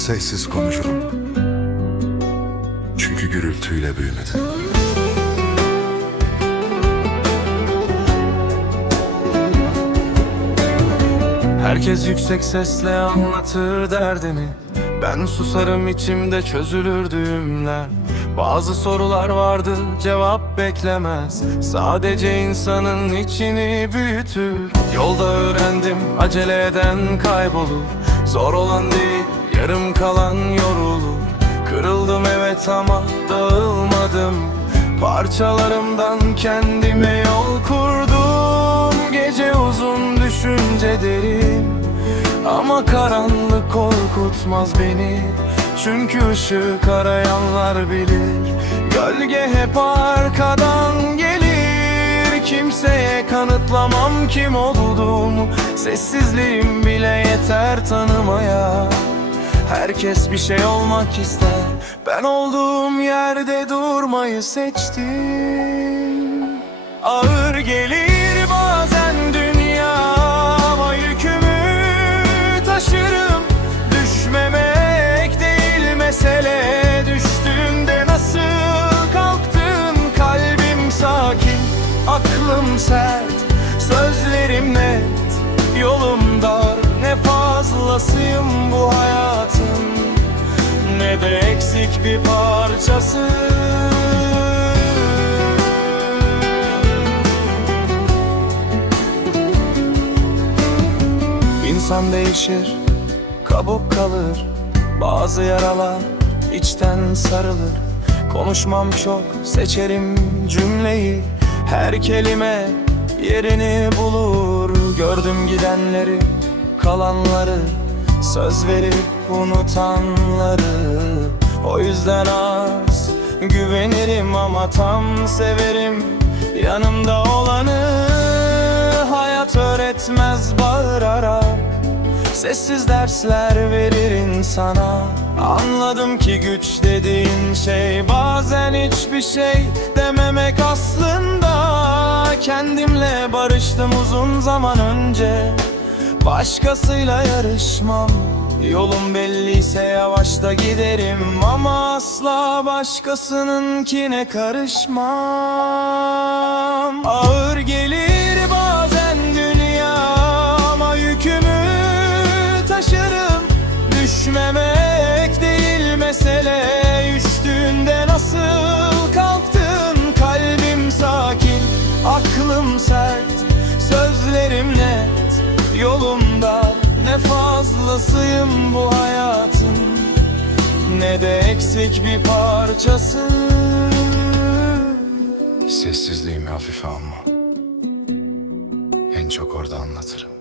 Sessiz konuşurum. Çünkü gürültüyle büyümedim. Herkes yüksek sesle anlatır derdini Ben susarım içimde çözülür düğümler. Bazı sorular vardı cevap beklemez. Sadece insanın içini büyütür. Yolda öğrendim acele eden kaybolur. Zor olan değil yarım kalan yorulur. Kırıldım evet ama dağılmadım. Parçalarımdan kendime yol kurdum. Gece uzun düşünce derin Ama karanlık korkutmaz beni. Çünkü ışık arayanlar bilir. Gölge hep arkadan gelir. Kimseye kanıtlamam kim olduğumu Sessizliğim bile yeter tanımaya Herkes bir şey olmak ister. Ben olduğum yerde durmayı seçtim. Ağır gelir bazen dünya Ama yükümü taşırım. Düşmemek değil mesele Düştüğümde nasıl kalktın? Kalbim sakin, aklım sert eksik bir parçası. İnsan değişir, kabuk kalır. Bazı yaralar içten sarılır. Konuşmam çok, seçerim cümleyi. Her kelime yerini bulur. Gördüm gidenleri, kalanları. Söz verip unutanları O yüzden az güvenirim ama tam severim. Yanımda olanı hayat öğretmez bağırarak. Sessiz dersler verir insana. Anladım ki güç dediğin şey Bazen hiçbir şey dememek aslında. Kendimle barıştım uzun zaman önce Başkasıyla yarışmam. Yolum belliyse yavaşta giderim. Ama asla başkasınınkine karışmam yolumda Ne fazlasıyım bu hayatın Ne de eksik bir parçası Sessizliğimi hafife alma. En çok orada anlatırım.